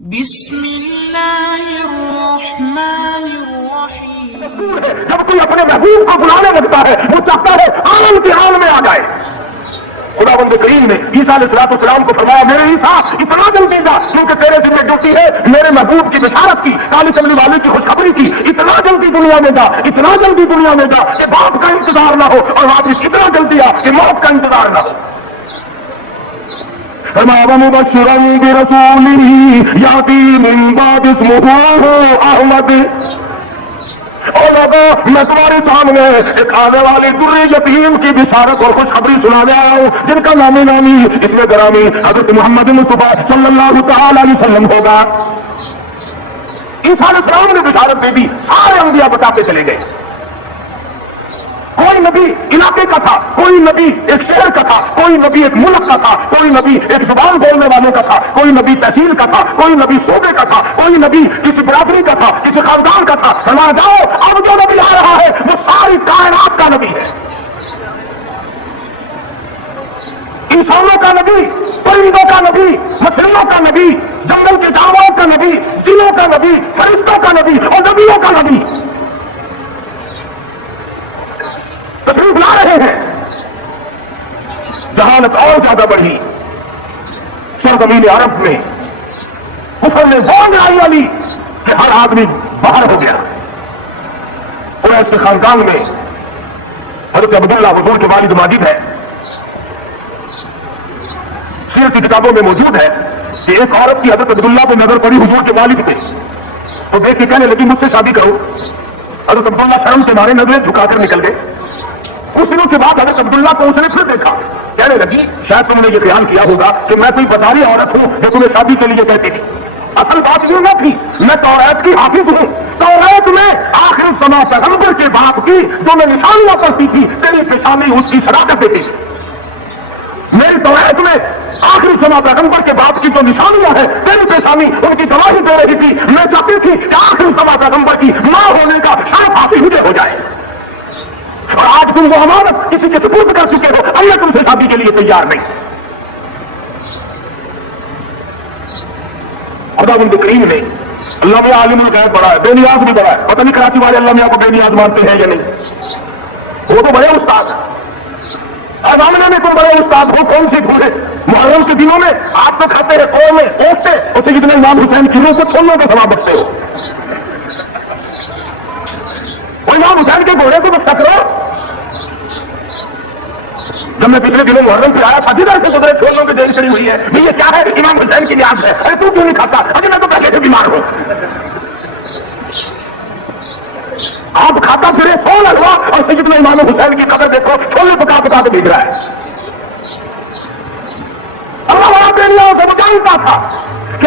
بسم اللہ الرحمن الرحیم۔ جب کوئی اپنے محبوب کو بلانے لگتا ہے وہ چاہتا ہے عالم کے عالم میں آ جائے۔ خداوند کریم نے عیسیٰ علیہ السلام کو فرمایا میرے عیسیٰ اتنا جلدی جا کیونکہ تیرے ذمہ ڈیوٹی ہے میرے محبوب کی بشارت کی، کالی چمڑی والے کی خوشخبری کی۔ اتنا جلدی دنیا میں جا، اتنا جلدی دنیا میں جا کہ باپ کا انتظار نہ ہو اور واپس اتنا جلدی آ کہ موت کا انتظار نہ ہو۔ فرمایا ومبشرا برسول یاتی من بعد اسمہ احمد۔ اور لوگوں میں تمہارے سامنے ایک آنے والی درے یتیم کی بشارت اور خوشخبری سنانے آیا ہوں جن کا نامی اس میں گرامی حضرت محمد مصطفیٰ صلی اللہ تعالی علیہ وسلم ہوگا۔ عیسیٰ علیہ السلام نے بشارت دے دی، سارے انبیاء بتاتے چلے گئے۔ کوئی نبی علاقے کا تھا، کوئی نبی ایک شہر کا تھا، کوئی نبی ایک ملک کا تھا، کوئی نبی ایک زبان بولنے والوں کا تھا، کوئی نبی تحصیل کا تھا، کوئی نبی صوبے کا تھا، کوئی نبی کسی برادری کا تھا، کسی خاندان کا تھا۔ فرمایا جاؤ اب جو نبی آ رہا ہے وہ ساری کائنات کا نبی ہے، انسانوں کا نبی، پرندوں کا نبی، مچھلیوں کا نبی، جنگل کے جانوروں کا نبی، جنوں کا نبی، فرشتوں کا نبی اور نبیوں کا نبی تشریف لا رہے ہیں۔ جہالت اور زیادہ بڑھی سرزمین عرب میں، کفر نے بوجھ آئی علی کہ ہر آدمی باہر ہو گیا۔ اور ایسے خاندان میں حضرت عبداللہ حضور کے والد ماجد ہے، سیرت کی کتابوں میں موجود ہے کہ ایک عورت کی حضرت عبداللہ کو نظر پڑی حضور کے والد پہ، تو دیکھ کے کہنے لگی مجھ سے شادی کرو۔ حضرت عبداللہ شرم سے مارے نظریں جھکا کر نکل گئے۔ کچھ دنوں کے بعد حضرت عبداللہ کو اس نے پھر دیکھا، کہنے لگی شاید تم نے یہ خیال کیا ہوگا کہ میں کوئی بداری عورت ہوں جو تمہیں شادی کے لیے کہتی تھی۔ اصل بات یہ نہ تھی، میں توریت کی حافظ ہوں، توریت میں آخر الزماں پیغمبر کے باپ کی جو میں نشانیاں پڑھتی تھی تیری پیشانی اس کی صداقت دیتی تھی۔ میری توریت میں آخر الزماں پیغمبر کے باپ کی جو نشانیاں ہیں تیری پیشانی ان کی گواہی دے رہی تھی۔ میں چاہتی تھی کہ آخر الزماں پیغمبر کی ماں ہونے کا شرف حاصل مجھے ہو جائے، اور آج تم وہ امانت کسی کے سپرد کر چکے ہو، اللہ تم سے شادی کے لیے تیار نہیں۔ خداوند کریم نے اللہ میں عالم الغیب بڑا ہے، بے نیاز بھی بڑا ہے۔ پتہ نہیں کراچی والے اللہ میاں کو بے نیاز مانتے ہیں یا نہیں، وہ تو بڑے استاد ہیں۔ آزامنے میں تم بڑے استاد ہو، کون سی بھولے محرم کے دنوں میں آپ تو کھاتے ہیں قوم میں اوٹتے اور سیدنا امام حسین کی روح سے چھوڑنے کا ثواب بچتے ہو۔ امام حسین کے گھوڑے کو بس ٹکرو۔ جب میں پچھلے دنوں محرم سے آیا تھا جدھر سے گزرے چھوڑوں کی دیر چڑی ہوئی ہے، یہ کیا ہے؟ امام حسین کی نیاز ہے۔ ارے تو کیوں نہیں کھاتا؟ ابھی میں تو پہلے سے بیمار ہوں۔ آپ کھاتا پھرے سو لگوا اور سیدنا امام حسین کی قبر دیکھو چھولے پکا پکا کے بھیج رہا ہے۔ اللہ بڑا بے نیاز ہے، وہ جانتا تھا کہ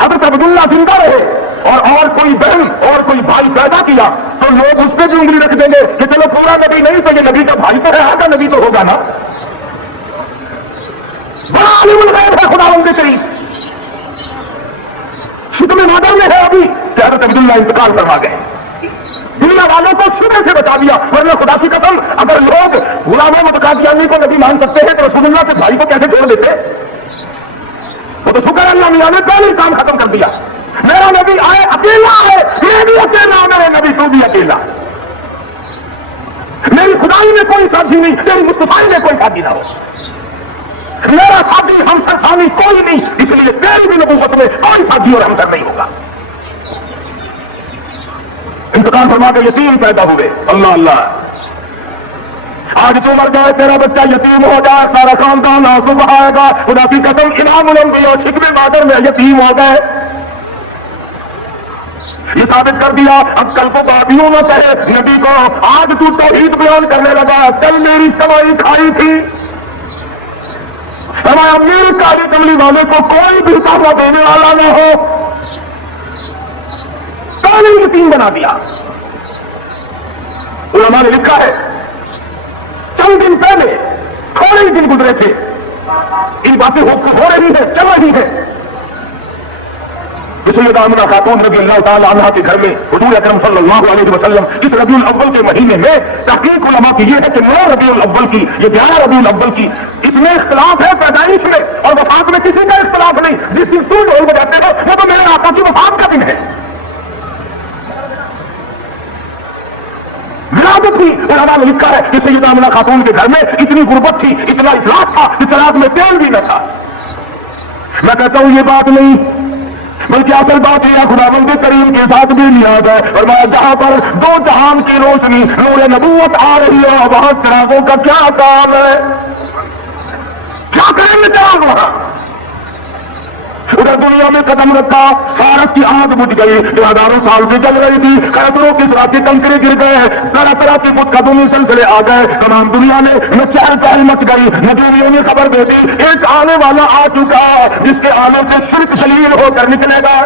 حضرت عبداللہ زندہ رہے اور کوئی بہن اور کوئی بھائی پیدا کیا تو لوگ اس پہ بھی انگلی رکھ دیں گے کہ چلو پورا نبی نہیں تو یہ نبی کا بھائی تو ہے، آگا نبی تو ہوگا نا۔ بڑا عالم الغیب ہے خداوند کریم۔ شکم نادر میں ہے ابھی کہ حضرت عبداللہ انتقال کروا گئے، دنیا والوں کو شبہ سے بتا دیا، ورنہ خدا کی قسم اگر لوگ غلام احمد قادیانی کو نبی مان سکتے ہیں تو رسول اللہ کے بھائی کو کیسے چھوڑ دیتے؟ وہ تو شکر اللہ میاں نے پہلے ہی کام ختم کر دیا۔ میرا نبی آئے اکیلا ہے، میں بھی اکیلا، میرے نبی تو بھی اکیلا، میری خدائی میں کوئی ساتھی نہیں، تیری مصطفائی میں کوئی ساتھی نہ ہو، میرا ساتھی ہمسر ثانی کوئی نہیں، اس لیے تیری بھی نبوت میں کوئی ساتھی اور ہمسر نہیں ہوگا۔ انتقال فرما کے یتیم پیدا ہوئے، اللہ اللہ۔ آج تو مر جائے تیرا بچہ یتیم ہو جائے سارا خاندان آنسو بہائے گا۔ خدا کی قسم امام الانبیاء شکم بادر میں یتیم ہو گئے، یہ ثابت کر دیا۔ اب کل کو بابیوں نہ کہے نبی کو آج تو توحید بیان کرنے لگا، کل میری سوائی کھائی تھی، فرمایا میرے کالی کملی والے کو کوئی بھی سہوا دینے والا نہ ہو، پہلے یتیم بنا دیا۔ علماء نے لکھا ہے چند دن پہلے تھوڑے ہی دن گزرے تھے، ان باتیں ہو رہی ہیں، چل رہی ہیں، سیدہ آمنہ خاتون رضی اللہ تعالیٰ عنہ کے گھر میں حضور اکرم صلی اللہ علیہ وسلم اس ربیع الاول کے مہینے میں تحقیق علماء کی یہ ہے کہ 9 ربیع الاول کی یہ 11 ربیع الاول کی اس میں اختلاف ہے پیدائش میں اور وفات میں کسی کا اختلاف نہیں. جس دن سور ڈھول بجاتے ہو وہ تو میرے آقا کی وفات کا دن ہے. ولادت بھی علماء نے لکھا ہے کہ سیدہ آمنہ خاتون کے گھر میں اتنی غربت تھی, اتنا افلاس تھا کہ چراغ میں تیل بھی نہ تھا. میں کہتا ہوں یہ بات نہیں بلکہ اصل بات یہ خداوند کریم کے ساتھ بھی نیاز ہے. اور میں جہاں پر 2 جہان کی روشنی نور نبوت آ رہی ہے وہاں چراغوں کا کیا کام ہے؟ کیا کریں گے چراغ وہاں؟ ادھر دنیا میں قدم رکھا فارس کی آگ بجھ گئی جو ہزاروں سال سے جل رہی تھی. خیبروں کی طرح کے کنکرے گر گئے, طرح طرح کے بت قدمی سلسلے آ گئے. تمام دنیا میں نہ چہل پہل مچ گئی. نبیوں نے خبر دے دی ایک آنے والا آ چکا جس کے آنے سے شرک شلیل ہو کر نکلے گا.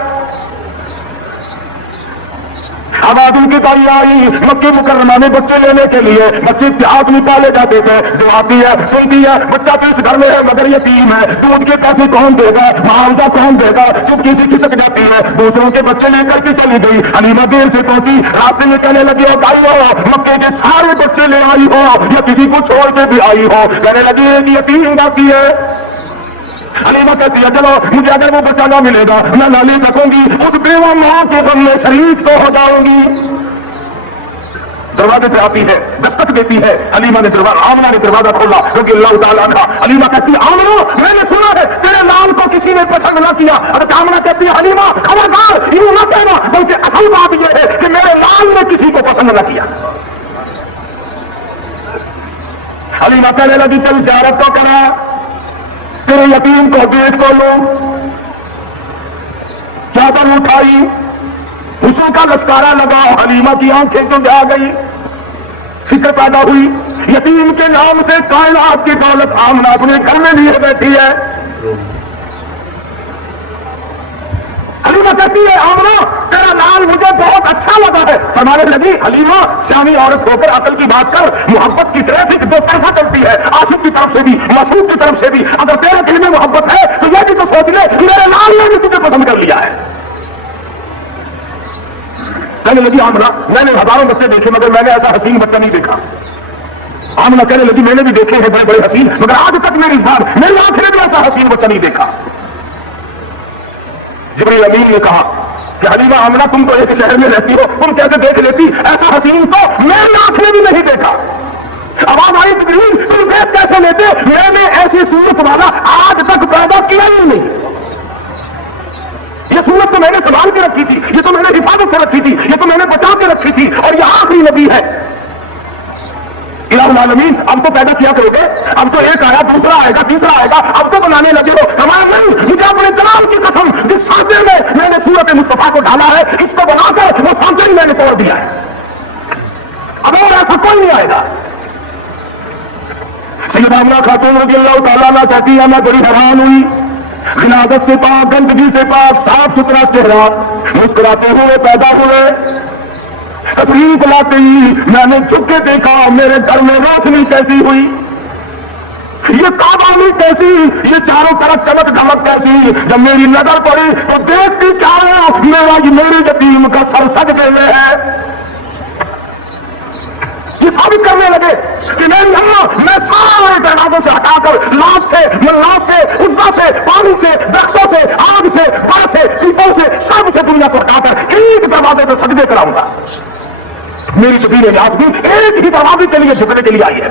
آواز ان کی تاری آئی مکہ مکرمہ میں بچے لینے کے لیے. بچے ہاتھ نکالے جاتے تھے, جو آتی ہے سنتی ہے بچہ تو اس گھر میں ہے مگر یتیم ہے, دودھ کے پیسے کون دے گا, معاوضہ کون دے گا. چپ کی کھسک جاتی ہے, دوسروں کے بچے لے کر کے چلی گئی. حلیمہ دیر سے پہنچی, راستے میں کہنے لگی ہو بھائی ہو مکے کے سارے بچے لے آئی ہو یا کسی کو چھوڑ کے بھی آئی ہو. کہنے لگی ایک یتیم باقی ہے. حلیمہ کہتی ہے چلو مجھے اگر وہ بچہ نہ ملے گا میں لالی رکھوں گی, اس بیوہ ماں کے غم میں شریک تو ہو جاؤں گی. دروازے پہ آتی ہے, دستک دیتی ہے. حلیمہ نے آمنہ نے دروازہ کھولا کیونکہ اللہ تعالیٰ کا. حلیمہ کہتی ہے آمنہ میں نے سنا ہے تیرے لال کو کسی نے پسند نہ کیا. اور آمنہ کہتی ہے حلیمہ خبردار یوں نہ کہنا, بلکہ اصل بات یہ ہے کہ میرے لال نے کسی کو پسند نہ کیا. حلیمہ کہنے لگی چل زیارت تو کرا, تیرے یتیم کو بیچ کو لو. چادر اٹھائی, حسن کا لشکارا لگا. حلیمہ کی آنکھیں تو جا گئی, فکر پیدا ہوئی یتیم کے نام سے کائنات کی دولت آمنہ اپنے گھر میں لیے بیٹھی ہے. حلیمہ کہتی ہے آمنہ تیرا لال مجھے بہت اچھا لگا ہے. فرمانے لگی حلیمہ شامی عورت ہو کر عقل کی بات کر, محبت کی ٹریفک 2 طرفہ چلتی ہے, عاشق کی طرف سے بھی معشوق کی طرف سے بھی. اگر تیرے دل میں محبت ہے تو یہ بھی تو سوچ لے میرے لال نے بھی تجھے پسند کر لیا ہے. کہنے لگی آمنہ میں نے ہزاروں بچے دیکھے مگر میں نے ایسا حسین بچہ نہیں دیکھا. آمنہ کہنے لگی میں نے بھی دیکھے ہیں بڑے بڑے حسین مگر آج تک میری آنکھ نے بھی ایسا حسین بچہ نہیں دیکھا. جبریل امین نے کہا کہ حلیمہ آمنہ تم تو ایک شہر میں رہتی ہو, تم کیسے دیکھ لیتی ایسا حسین تو میری آنکھ نے بھی نہیں دیکھا. آواز آئی جبریل تم دیکھ کیسے لیتے, میں نے ایسی صورت والا آج تک پیدا کیا ہی نہیں. یہ صورت تو میں نے سنبھال کے رکھی تھی, یہ تو میں نے حفاظت سے رکھی تھی, یہ تو میں نے بچا کے رکھی تھی, اور یہ آخری نبی ہے. الہ العالمین اب تو پیدا کیا کرو گے, اب تو ایک آیا دوسرا آئے گا تیسرا آئے گا, اب تو بنانے لگے ہو. ہمارا نہیں, مجھے اپنے کلام کی قسم جس سانچے میں نے سورت مصطفیٰ کو ڈالا ہے اس کو بنا کر وہ سانچے ہی میں نے توڑ دیا ہے. اب اور ایسا کوئی نہیں آئے گا. سیدہ آمنہ خاتون رضی اللہ تعالیٰ عنہ کہتی ہے میں بڑی حیران ہوئی, خلافت سے پاک, گندگی سے پاک, صاف ستھرا چہرہ, مسکراتے ہوئے پیدا ہوئے. تقریب لاتے ہی میں نے جھک کے دیکھا میرے گھر میں روشنی کیسی ہوئی, یہ تابانی کیسی, یہ چاروں طرف چمک دھمک کیسی. جب میری نظر پڑی تو دیکھتی چاہوں میرے یتیم کا سر سجدے میں ہے. یہ ثابت کرنے لگے کہ میری اماں میں سارے پیغاموں سے ہٹا کر لات سے, ملات سے, عزا سے, پانی سے, درختوں سے, آگ سے, برف سے, پیپل سے, سب سے دنیا کو ہٹا کر ایک دروازے پہ سجدے کراؤں گا. میری شبیر یاد بھی ایک ہی دروازے کے لیے جھکنے کے لیے آئی ہے.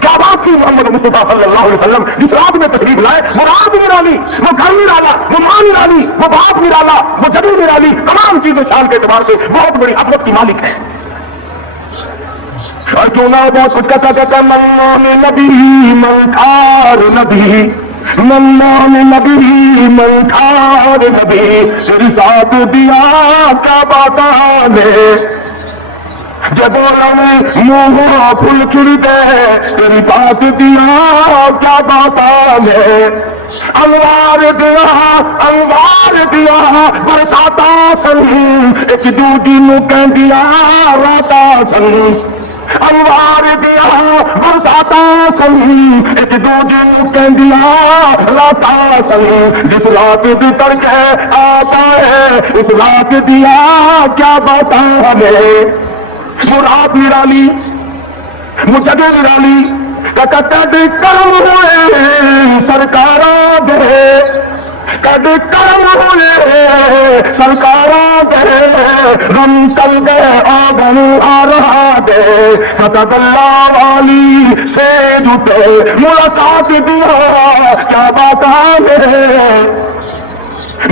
کیا بات تھی محمد مصطفیٰ صلی اللہ علیہ وسلم جس رات میں تشریف لائے, وہ رات نرالی, وہ گھر نرالا, وہ ماں نرالی, وہ باپ نرالا, وہ جدو نرالی, تمام چیزیں شان کے اعتبار سے بہت بڑی عظمت کی مالک ہے. اور کیوں نہ بہت کچھ کہتا من نبی منکار نبی, من نبی منکار نبی, تیری ساتھ دیا کیا باتانے, جب منہ پھول چڑ دے تیری بات دیا کیا باتانے, انوار دیا برساتا سن, ایک دوجی نو کہہ دیا راتا سن. انوار دیا برساتا سہی ایک دوجے کہندیا راتا سہی جس رات دی تڑکے آتا ہے اس رات دیا کیا بتا ہمیں مراد نرالی مجھے نرالی کد کرم ہوئے سرکاراں دے کد کرم ہوئے سرکاراں دے رم چل گئے آگن آ رہا دے فتح اللہ والی سے جھوٹے ملاقات دیا کیا بات ہے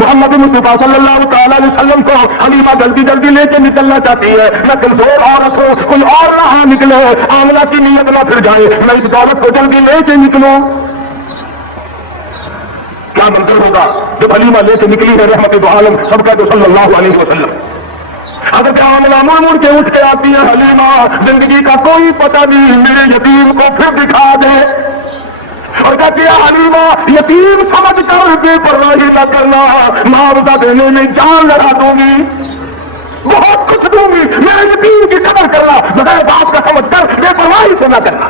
محمد مصطفیٰ صلی اللہ تعالی علیہ وسلم کو حلیمہ جلدی جلدی لے کے نکلنا چاہتی ہے، نہ کمزور عورت ہو کوئی اور نہ نکلے، عاملہ کی نیت نہ پھر جائے، میں اس دولت کو جلدی لے کے نکلوں۔ کیا منظر ہوگا جب حلیمہ لے کے نکلی ہے رحمت دو عالم سب کا جو صلی اللہ علیہ وسلم۔ اگر کیا عاملہ مڑ مڑ کے اٹھ کے آتی ہے، حلیمہ زندگی کا کوئی پتہ نہیں، میرے یتیم کو پھر دکھا دے، اور کہتی ہے حلیمہ یتیم سمجھ کر بے پرواہی نہ کرنا، معاوضہ دینے میں جان لڑا دوں گی، بہت کچھ دوں گی، میرے یتیم کی قدر کرنا، بغیر باپ کا سمجھ کر بے پرواہی سے نہ کرنا۔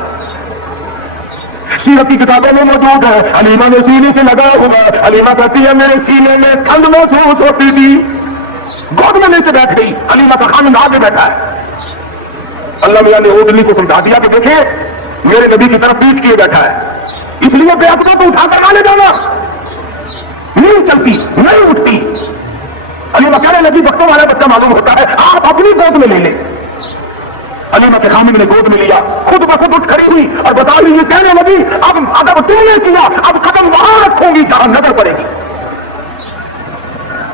سیرت کی کتابوں میں موجود ہے، حلیمہ نے سینے سے لگایا ہوا ہے، حلیمہ کہتی ہے میرے سینے میں ٹھنڈ محسوس ہوتی تھی، گود میں نیچے بیٹھ گئی، حلیمہ کا خامن آگے بیٹھا ہے۔ اللہ میاں نے اونٹنی کو سمجھا دیا کہ دیکھیں میرے نبی کی طرف پیٹ کیے بیٹھا ہے، اس لیے بے عقلوں کو اٹھا کر لانے جانا، نہیں چلتی نہیں اٹھتی۔ حلیمہ کہنے لگی بچوں والا بچہ معلوم ہوتا ہے، آپ اپنی گود میں لے لیں۔ حلیمہ کے خامن نے گود میں لیا، خود بخود اٹھ کھڑی ہوئی اور بتا رہی ہے، کہنے لگی اب اگر تم نے کیا اب قدم وہاں رکھوں گی جہاں نظر پڑے گی۔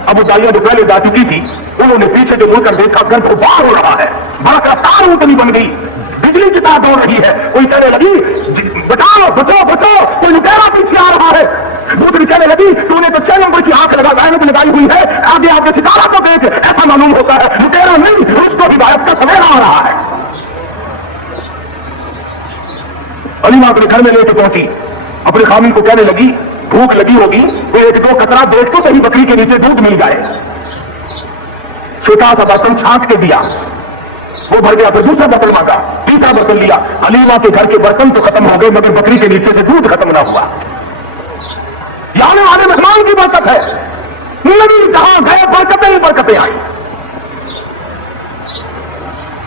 اب دائیاں جو پہلے جا چکی تھی انہوں نے پیچھے جو مڑ کر دیکھا گھر کو باہر ہو رہا ہے، بڑا رفتار اونٹنی بن گئی، بجلی کی طرح دوڑ رہی ہے، کوئی کہنے لگی بچاؤ بچو بچو، کوئی لٹیرا پیچھے آ رہا ہے، دوسری کہنے لگی تو نے تو 6 نمبر کی آنکھ لگائی ہوئی ہے، آگے آگے ستارہ کو دیکھ، ایسا معلوم ہوتا ہے لٹیرا نہیں، اس کو ہدایت کا سویرا آ رہا ہے۔ حلیمہ اپنے گھر میں لے کے پہنچی، اپنے خامن کو کہنے لگی بھوک لگی ہوگی وہ 1-2 قطرہ دیکھ تو صحیح بکری کے نیچے دودھ مل جائے۔ چھوٹا سا برتن چھانٹ کے دیا، وہ بھر گیا، پھر دوسرا برتن مانگا، تیسرا برتن لیا۔ حلیمہ کے گھر کے برتن تو ختم ہو گئے مگر بکری کے نیچے سے دودھ ختم نہ ہوا۔ یہ آنے والے مہمان کی برکت ہے، نبی جہاں گئے برکتیں ہی برکتیں آئی۔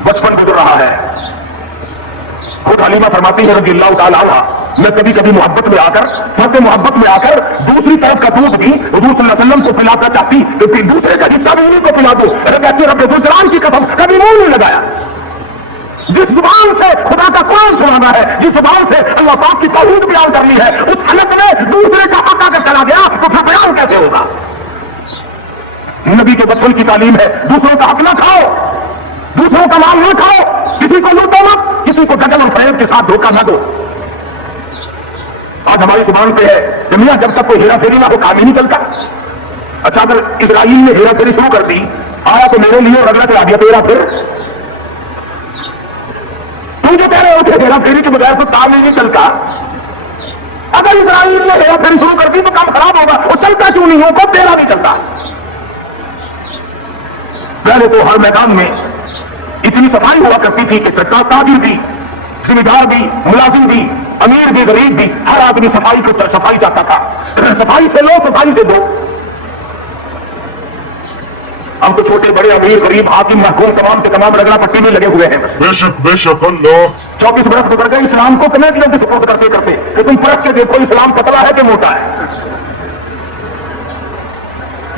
بچپن گزر رہا ہے، خود حلیمہ فرماتی ہے رضی اللہ تعالیٰ عنہ، میں کبھی کبھی محبت میں آ کر دوسری طرف کا دودھ بھی حضور صلی اللہ علیہ وسلم کو پلانا چاہتی تو پھر دوسرے کا حصہ بھی انہیں کو پلا دو، کہتی رب ذوالجلال کی قسم کبھی منہ نہیں لگایا۔ جس زبان سے خدا کا قرآن سنانا ہے، جس زبان سے اللہ پاک کی توحید بیان کرنی ہے، اس حالت میں دوسرے کا حق اگر چلا گیا تو پھر بیان کیسے ہوگا؟ نبی کے بچپن کی تعلیم ہے دوسروں کا حق نہ کھاؤ، دوسروں کا مال نہ کھاؤ، کسی کو لوٹو مت، کسی کو دغل اور فریب کے ساتھ دھوکہ نہ دو۔ آج ہماری زبان پہ ہے کہ میاں جب تک کوئی ہیرا پھیری نہ ہو کام ہی نہیں چلتا۔ اچھا اگر اسرائیل نے ہیرا پھیری شروع کر دی، آیا تو میرے لیے اور اگلا تو آ گیا تیرا، پھر تم جو کہہ رہے ہو کہ ہیرا پھیری کے بغیر تو کام ہی نہیں چلتا۔ اگر اسرائیل نے ہیرا پھیری شروع کر دی تو کام خراب ہوگا، وہ چلتا کیوں نہیں ہو، کو تیرا نہیں چلتا۔ پہلے تو ہر میدان میں اتنی صفائی ہوا کرتی تھی کہ سرکار تاجر بھی، ذمہ دار بھی، ملازم بھی، امیر بھی، غریب بھی، ہر آدمی صفائی چاہتا تھا، صفائی سے لو صفائی سے دو۔ اب تو چھوٹے بڑے امیر غریب حاکم محکوم تمام کے تمام رگڑا پٹی میں لگے ہوئے ہیں۔ بے شک اللہ 24 برس گزر گئے اسلام کو کمیٹیوں کی سپورٹ کرتے کرتے کہ تم پرکھ کے دیکھو اسلام پتلا ہے کہ موٹا ہے۔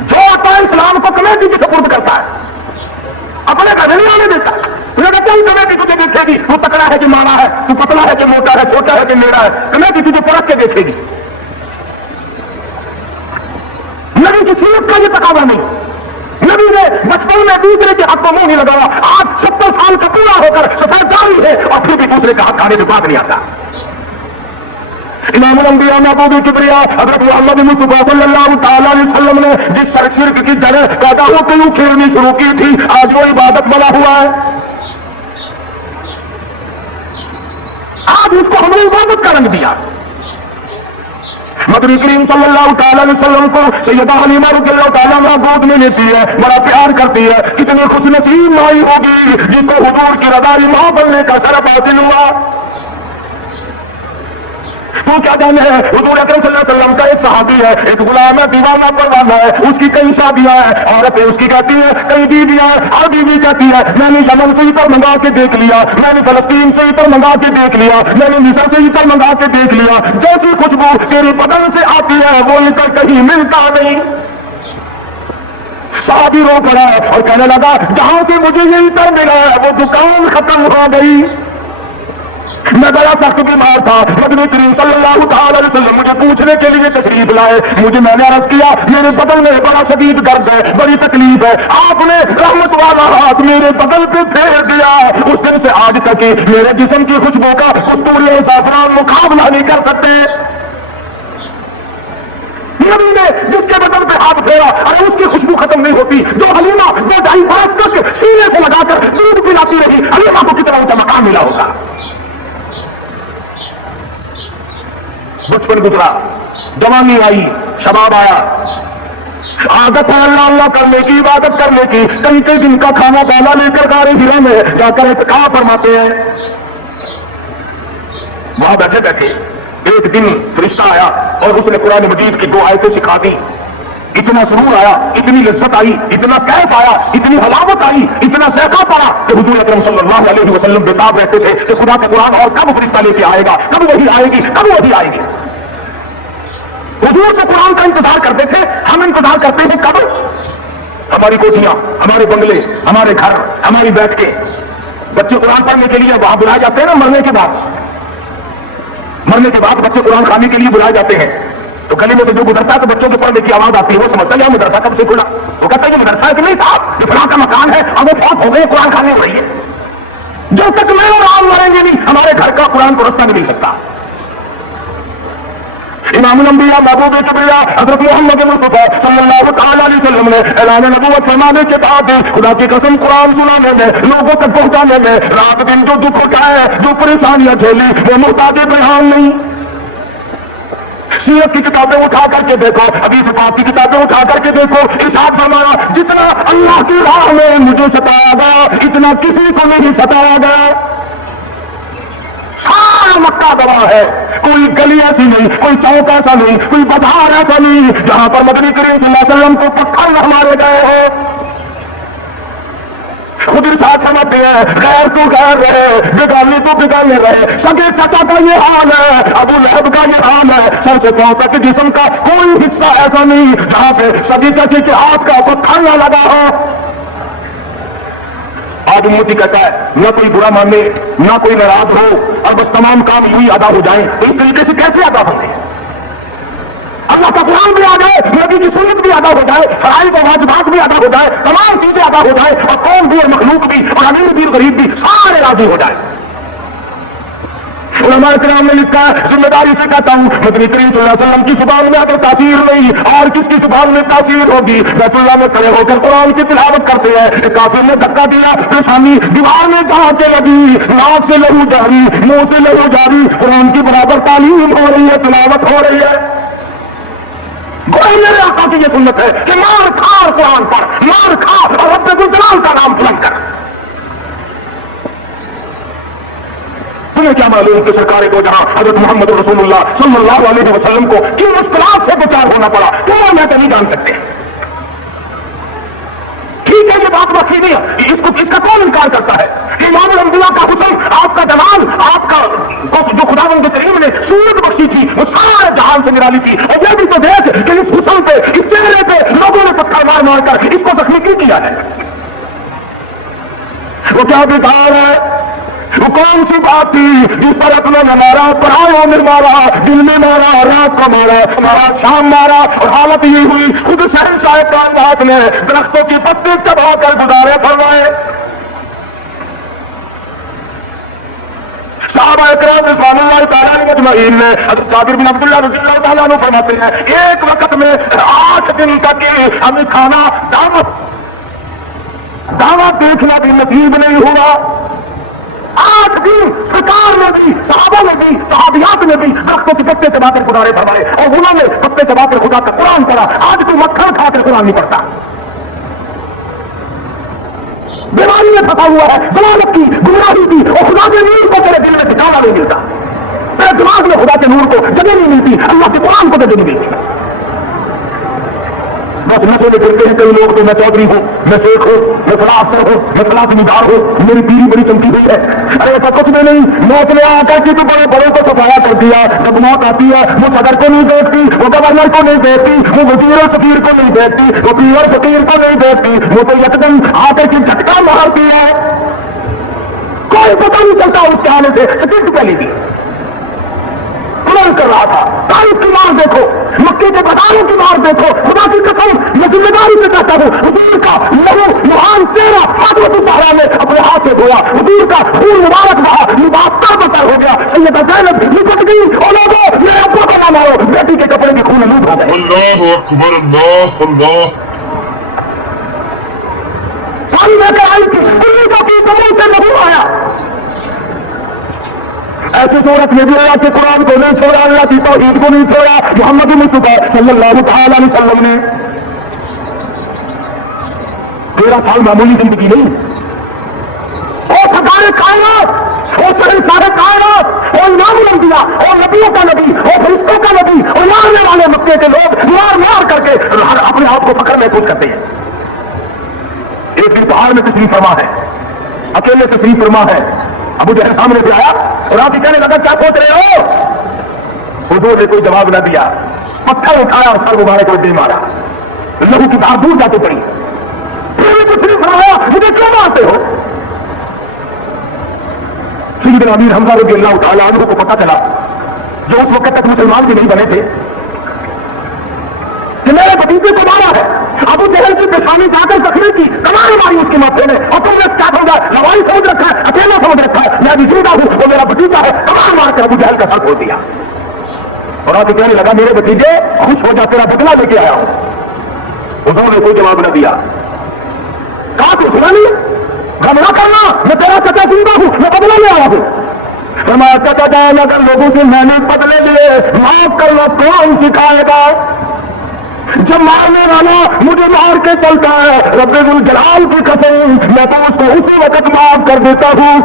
جو آتا ہے اسلام کو کمیٹی کی سپورٹ کرتا ہے، اپنے گھر نہیں آنے دیتا۔ کمیٹی تجھے دیکھے گی وہ تکڑا ہے کہ مانا ہے، تو پتلا ہے کہ موٹا ہے، چھوٹا ہے کہ میرا ہے، کمیٹی تجھے پرکھ کے دیکھے گی۔ نبی کی سیرت کا یہ تقاضا نہیں، نبی نے بچپن میں دوسرے کے حق کو منہ نہیں لگایا، آج 70 سال کا پورا ہو کر سفید جاری ہے اور پھر بھی دوسرے کا حق کھانے کے بعد نہیں آتا۔ امام الانبیاء محبوب کبریا حضرت محمد مصطفیٰ صلی اللہ تعالی علیہ وسلم نے جس طرح شرک کی جڑیں پیدا ہو کے کھیلنی شروع کی تھی، آج وہ عبادت بنا ہوا ہے۔ آج اس کو ہم نے عبادت کا رنگ دیا۔ مدنی کریم صلی اللہ تعالی علیہ وسلم کو سیدہ حلیمہ رضی اللہ تعالیٰ عنہا گود میں لیتی ہے، بڑا پیار کرتی ہے. کتنی خوش نصیب مائی ہوگی جس کو حضور کی رضائی ماں بننے کا شرف حاصل ہوا. تو کیا جانے ہے حضور اکرم صلی اللہ علیہ وسلم کا ایک صحابی ہے، ایک غلام ہے، دیوانہ پروانہ ہے، اس کی کئی شادیاں ہیں، عورتیں اس کی کہتی ہیں، کئی بیویاں ہیں، ہر بیوی کہتی ہے میں نے یمن سے عطر منگا کے دیکھ لیا، میں نے فلسطین سے عطر منگا کے دیکھ لیا، میں نے مصر سے عطر منگا کے دیکھ لیا، جیسی خوشبو تیرے بدن سے آتی ہے وہ عطر کہیں ملتا نہیں. صحابی رو پڑا اور کہنے لگا جہاں سے مجھے یہ عطر ملا ہے وہ دکان ختم ہو گئی، میں بڑا سخت بیمار تھا. مدنی کریم صلی اللہ تعالی علیہ وسلم مجھے پوچھنے کے لیے تشریف لائے، میں نے عرض کیا میرے بدن میں بڑا شدید درد ہے، بڑی تکلیف ہے. آپ نے رحمت والا ہاتھ میرے بدن پہ پھیر دیا. اس دن سے آج تک میرے جسم کی خوشبو کا کستوری زعفران مقابلہ نہیں کر سکتے. نبی نے جس کے بدن پہ ہاتھ پھیرا اور اس کی خوشبو ختم نہیں ہوتی. جو حلیمہ 2-2.5 برس تک سینے کو لگا کر دودھ پلاتی رہی، حلیمہ کو کتنا اونچا مقام ملا ہوگا. بچپن گزرا، جوانی آئی، شباب آیا، عادت ہے اللہ اللہ کرنے کی، عبادت کرنے کی. کئی دن کا کھانا بالا لے کر غار ہرا میں جا کر اعتکاف فرماتے ہیں. وہاں بیٹھے بیٹھے ایک دن فرشتہ آیا اور اس نے قرآن مجید کی 2 آیتیں سکھا دی. اتنا سرور آیا، اتنی لذت آئی، اتنا کیف آیا، اتنی حلاوت آئی، اتنا سیکا پڑا کہ حضور اکرم صلی اللہ علیہ وسلم بےتاب رہتے تھے کہ خدا کا قرآن اور کب فرشتہ لے کے آئے گا، کب وہی آئے گی، کب وہی آئے گی. حضور سے قرآن کا انتظار کرتے تھے، ہم انتظار کرتے ہیں کب. ہماری کوٹھیاں، ہمارے بنگلے، ہمارے گھر، ہماری بیٹھ کے بچے قرآن پڑھنے کے لیے وہاں بلائے جاتے ہیں نا. مرنے کے بعد بچے قرآن کھانے کے لیے بلائے جاتے ہیں. تو گلی میں تو جو گزرتا ہے تو بچوں کے پڑھنے کی آواز آتی ہے، وہ سمجھتا ہے یہ مدرسہ کب سے کھلا. وہ کہتا ہے یہ مدرسہ ہے کہ نہیں صاحب، یہ فلاں کا مکان ہے اور وہ فوت ہو گئے، قرآن کھانے ہو رہی ہے. جب تک میں اور آپ مریں گے نہیں ہمارے گھر کا قرآن کو رستہ نہیں مل سکتا. امام الانبیاء محبوب کبریا حضرت محمد مصطفیٰ صلی اللہ تعالی علیہ وسلم نے اعلان نبوت فرمانے کے بعد خدا کی قسم قرآن سنانے میں، لوگوں تک پہنچانے میں رات دن جو دکھ اٹھائے، جو پریشانیاں جھیلی، وہ محتاج بیان نہیں. سیرت کی کتابیں اٹھا کر کے دیکھو، حدیث پاک کی کتابیں اٹھا کر کے دیکھو، ارشاد فرمایا جتنا اللہ کی راہ میں مجھے ستایا گیا اتنا کسی کو نہیں ستایا گیا. سارا مکہ گواہ ہے، کوئی گلی ایسی نہیں، کوئی چوک ایسا نہیں، کوئی بازار ایسا نہیں جہاں پر مدنی کریم صلی اللہ علیہ وسلم کو پتھر نہ مارے گئے ہو. خود ارشاد فرماتے ہیں غیر تو غیر رہے، بگانے تو بگانے رہے. سگے چچا کا یہ حال ہے، ابو لہب کا یہ حال ہے، سر سے پاؤں تک جسم کا کوئی حصہ ایسا نہیں جہاں پہ سگے چچے کے ہاتھ کا پتھر نہ لگا ہو. آج امتی کہتا ہے نہ کوئی برا مانے، نہ کوئی ناراض ہو، اور بس تمام کام یوں ہی ادا ہو جائیں. اس طریقے سے کیسے ادا ہوتے ہیں؟ اللہ کا قرآن بھی آ جائے، نبی کی سنت بھی ادا ہو جائے، فرائض و واجبات بھی ادا ہو جائے، تمام چیزیں ادا ہو جائے، اور قوم بھی اور مخلوق بھی اور امیر بھی اور غریب بھی سارے راضی ہو جائے. علماء کرام نے لکھا ہے، ذمہ داری سے کہتا ہوں مدنی کریم صلی اللہ علیہ وسلم کی زبان میں اگر تاثیر نہیں اور کس کی زبان میں تاثیر ہوگی. بیت اللہ میں کھڑے ہو کر قرآن کی تلاوت کرتے ہیں، کافر نے دھکا دیا، پیشانی دیوار میں جہاں کے لگی، ناک سے لہو جاری، منہ سے لہو جاری، قرآن کی برابر تعلیم ہو رہی ہے، تلاوت ہو رہی ہے. کوئی میرے آقا کی یہ سنت ہے کہ مار کھا اور قرآن پڑھ، مار کھا اور رب الجلال کا نام بلند کر. تمہیں کیا معلوم کہ سرکار کو جہاں حضرت محمد رسول اللہ صلی اللہ علیہ وسلم کو کن مشکلات سے بچار ہونا پڑا، تم میں تو نہیں جان سکتے. ٹھیک ہے یہ بات وقتی نہیں ہے، اس کا کون انکار کرتا ہے؟ امام الانبیاء کا حسن، آپ کا جلال، آپ کا جو خداوند کریم نے صورت بخشی تھی وہ سارے جہان سے نرالی تھی. اور یہ بھی تو دیکھ کہ اس حسن پہ، اس چہرے پہ لوگوں نے پتھر مار مار کر اس کو زخمی کیوں کیا ہے؟ وہ کیا بیکار ہے؟ وہ کون سی بات تھی جس پر اپنا نے مارا، پرایوں میں مارا، دن میں مارا، رات کو مارا، ہمارا شام مارا، اور حالت یہ ہوئی خود شہنشاہ کائنات نے درختوں کی پتی چبا کر گزارے فرمائے. صحابہ اکرام رضوان اللہ تعالیٰ عنہ اجمعین نے حضرت جابر بن عبداللہ رضی اللہ تعالیٰ عنہ فرماتے ہیں ایک وقت میں 8 دن تک ہمیں کھانا دعوت دیکھنا بھی نصیب نہیں ہوا. آج بھی سرکار نے بھی، صحابہ نے بھی، صحابیات نے بھی درختوں کے پتے چبا کر خدا نے فرمائے، اور انہوں نے پتے چبا کر خدا کا قرآن پڑھا. آج تو مکھن کھا کر قرآن نہیں پڑھتا. بیماری میں پھنسا ہوا ہے، ضلالت کی، گمراہی کی، اور خدا کے نور کو تیرے دل میں ٹھکانا نہیں ملتا. میرے دماغ میں خدا کے نور کو جگہ نہیں ملتی، اللہ کے قرآن کو جگہ نہیں ملتی. بس نشے میں پھرتے ہیں کئی لوگ، تو میں چودھری ہوں، میں شیخ ہوں، میں فلاں افسر ہوں، میں فلاں زمیندار ہوں، میری پیری بڑی چمکی ہوئی ہے. ارے ایسا کچھ بھی نہیں. موت نے آ کر کے تو بڑے بڑے کو سفایا کر دیا. جب موت آتی ہے وہ صدر کو نہیں دیکھتی، وہ گورنر کو نہیں دیکھتی، وہ وزیر اور فقیر کو نہیں دیکھتی، وہ پیر اور فقیر کو نہیں دیکھتی. وہ تو یکدم آ کر کے جھٹکا مارتی ہے. کوئی پتہ نہیں چلتا اس کے آنے سے سکیورٹی کیا لیتی. کر رہا تھا. تاریخ کی مار دیکھو، مکے کے بازاروں کی مار دیکھو. خدا کی قسم میں ذمہ داری سے کہتا ہوں، حضور کا لہو لہان تیرا حضرت الزہرا نے اپنے ہاتھ سے دھویا. حضور کا خون مبارک بہا، لباس تر بتر ہو گیا. سیدہ زینب نکٹ گئی. اور لوگوں میرے ابو کا نام مارو، بیٹی کے کپڑے کے خون آلود ہو گئے. اللہ اکبر، اللہ اللہ. پانی لے کر آئی تھی، انہیں کا بھی زمین سے نہیں آیا. ایسی صورت میں بھی اللہ کے قرآن کو نہیں چھوڑا، اللہ کی توحید کو نہیں چھوڑا. محمد مصطفیٰ صلی اللہ تعالی علیہ وسلم نے 13 سال معمولی زندگی نہیں. اور سارے کائنات، اور سارے کائنات، اور امام الانبیاء، اور نبیوں کا نبی، اور فرشتوں کا نبی، اور مارنے والے مکے کے لوگ مار مار کر کے اپنے آپ کو فخر محسوس کرتے ہیں. ایک دن پہاڑ میں تشریف فرما ہے، اکیلے تشریف فرما ہے. ابو جہل سامنے سے آیا اور آپ کہنے لگا کیا سوچ رہے ہو؟ حضور نے کوئی جواب نہ دیا. پتھر اٹھایا اور سر مبارک کو دے مارا. لہو کی دھار دور جاتے پڑی. پھر کچھ نہیں فرمایا، مجھے کیوں مارتے ہو؟ سیدنا امیر حمزہ رضی اللہ تعالیٰ عنہ کو پتہ چلا، جو اس وقت تک مسلمان بھی نہیں بنے تھے، کہ میرے بھتیجے کو مارا ہے. ابو جہل کی پیشانی جا کر تقریر کی، کمانے ماری اس کے ماتھے میں. اور تم نے کیا سمجھا؟ لوائی سمجھ رکھا ہے، اکیلا سمجھ رکھا ہے، میں ابھی زندہ ہوں، وہ میرا بھتیجا ہے. کمان مار کر ابو جہل کا سر کھول دیا. اور آپ کہنے لگا میرے بھتیجے خوش ہو جا، تیرا بدلہ لے کے آیا ہوں. حضور نے کوئی جواب نہ دیا. کہا تو سنا نہیں، غم نہ کرنا، میں تیرا چچا زندہ ہوں، میں بدلہ لے آیا ہوں. فرمایا چچا جان اگر لوگوں سے میں نے بدلے لیے معاف کرنا کون سکھائے گا؟ جب مارنے والا مجھے مار کے چلتا ہے، رب الجلال کی قسم میں تو اس کو اسی وقت معاف کر دیتا ہوں.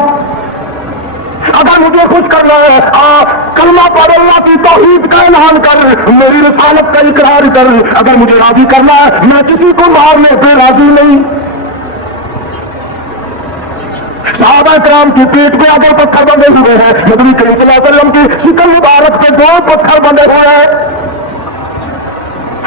اگر مجھے خوش کرنا ہے کلمہ پڑھ، اللہ کی توحید کا اعلان کر، میری رسالت کا اقرار کر. اگر مجھے راضی کرنا ہے میں کسی کو مارنے پہ راضی نہیں. صحابہ کرام کی پیٹ پہ آگے پتھر بندے ہوئے ہیں، نبی کریم صلی اللہ علیہ وسلم کی شکل مبارک پہ 2 پتھر بندے ہوئے ہیں.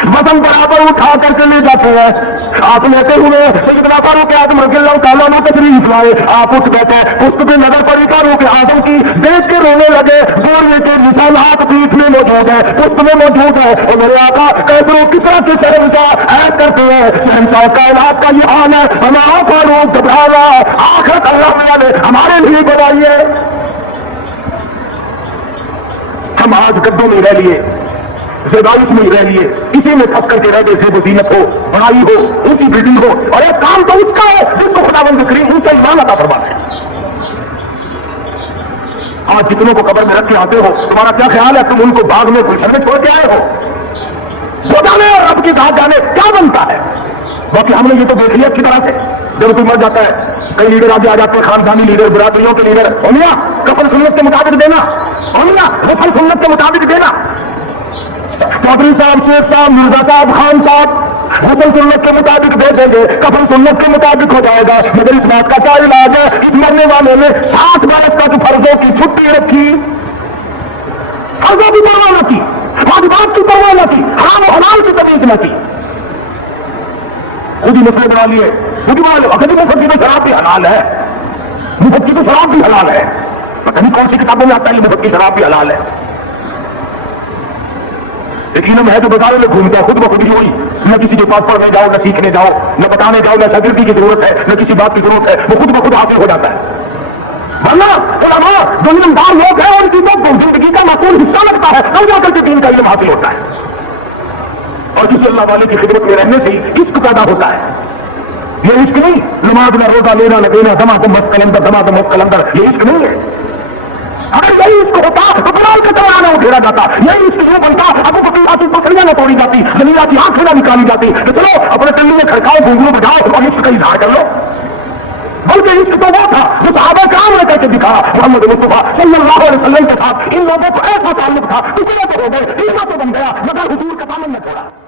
وزن برابر اٹھا کر کے لے جاتے ہیں. آپ لیتے ہوئے سیدنا فاروق اعظم رضی اللہ تعالیٰ عنہ تشریف لائے. آپ اٹھ بیٹھے، اس پہ نظر پڑی فاروق اعظم کی، دیکھ کے رونے لگے. گوریے کے نشانات پیٹھ میں موجود ہے، پشت میں موجود ہے. اور میرے آقا کیسرو کسرا کے شہنشاہ عید کرتے ہیں، شہنشاہ کائنات کا یہ حال ہے. ہمارا فاروق گھبرانا، آخرت اللہ تعالیٰ نے ہمارے لیے بنائی ہے. ہم آج گدوں میں رہ لیے، زیبائش میں رہ لیے، اسی میں پھنس کر کے رہ گئے. سے وزینت ہو، بڑائی ہو، اونچی بلڈنگ ہو، اور ایک کام تو اس کا ہے جس کو خداوند کریم اونچا ایمان عطا فرماتا ہے. آج جتنوں کو قبر میں رکھ کے آتے ہو، تمہارا کیا خیال ہے؟ تم ان کو باغ میں گلشن میں چھوڑ کے آئے ہو. سو جانے اور رب کی ذات جانے کیا بنتا ہے. باقی ہم نے یہ تو دیکھ لیا اچھی طرح سے. جب کوئی مر جاتا ہے، کئی لیڈر آگے آ جاتے ہیں، خاندانی لیڈر، برادریوں کے لیڈر. ہومیا کفن سنت کے مطابق دینا، ہومیا غسل سنت کے مطابق دینا. چودھری صاحب، شیخ صاحب، مرزا صاحب، خان صاحب غسل سنت کے مطابق دے دیں گے، کفن سنت کے مطابق ہو جائے گا. مگر اس بات کا کیا علاج ہے؟ اس مرنے والے نے 60 برس تک فرضوں کی چھٹی رکھی، فرضوں کی پرواہ نہ کی، واجبات کی پرواہ نہ کی، حرام و حلال کی تمیز نہ کی. خود ہی مسئلے بنا لیے. خود ہی بنا لو اگر مفت کی تو شراب بھی حلال ہے، مفت کی تو شراب بھی حلال ہے. پتہ نہیں کون سی کتابوں میں آتا ہے مفت کی شراب بھی حلال ہے. لیکن ہم ہے تو بازاروں میں گھومتا ہے، خود بخود ہی ہوئی. نہ کسی کے پاس پڑھنے جاؤ، نہ سیکھنے جاؤ، نہ بتانے جاؤ، نہ شاگردی کی ضرورت ہے، نہ کسی بات کی ضرورت ہے، وہ خود بخود حاصل ہو جاتا ہے. ورنہ علماء دنیادار لوگ ہیں اور ان کی زندگی کا معقول حصہ لگتا ہے، تب جا کر کے دین کا علم حاصل ہوتا ہے. اور کسی اللہ والے کی خدمت میں رہنے سے ہی عشق پیدا ہوتا ہے. یہ عشق نہیں، نماز نہ روزہ لینا نہ دینا، دما تو مست کلندر، دما تو مست کلندر، یہ عشق نہیں ہے۔ اگر یہی عشق ہوتا تو بلال کے دوران نہ گھیرا جاتا، یہی عشق یہ بنتا ابو بکر کی بکریاں نہ توڑی جاتی، زمینہ کی آنکھیں نہ نکالی جاتی کہ چلو اپنے ٹلی میں کھڑکاؤ، گھنگرو بجاؤ اور عشق کا اظہار کر لو۔ بلکہ عشق تو وہ تھا جو صحابہ کرام نے کر کے دکھا، محمد مصطفیٰ صلی اللہ علیہ وسلم کے ساتھ ان لوگوں کو ایسا تعلق تھا، ٹکڑے تو ہو گئے، ایسا تو بن گیا مگر حضور کا دامن نہ چھوڑا۔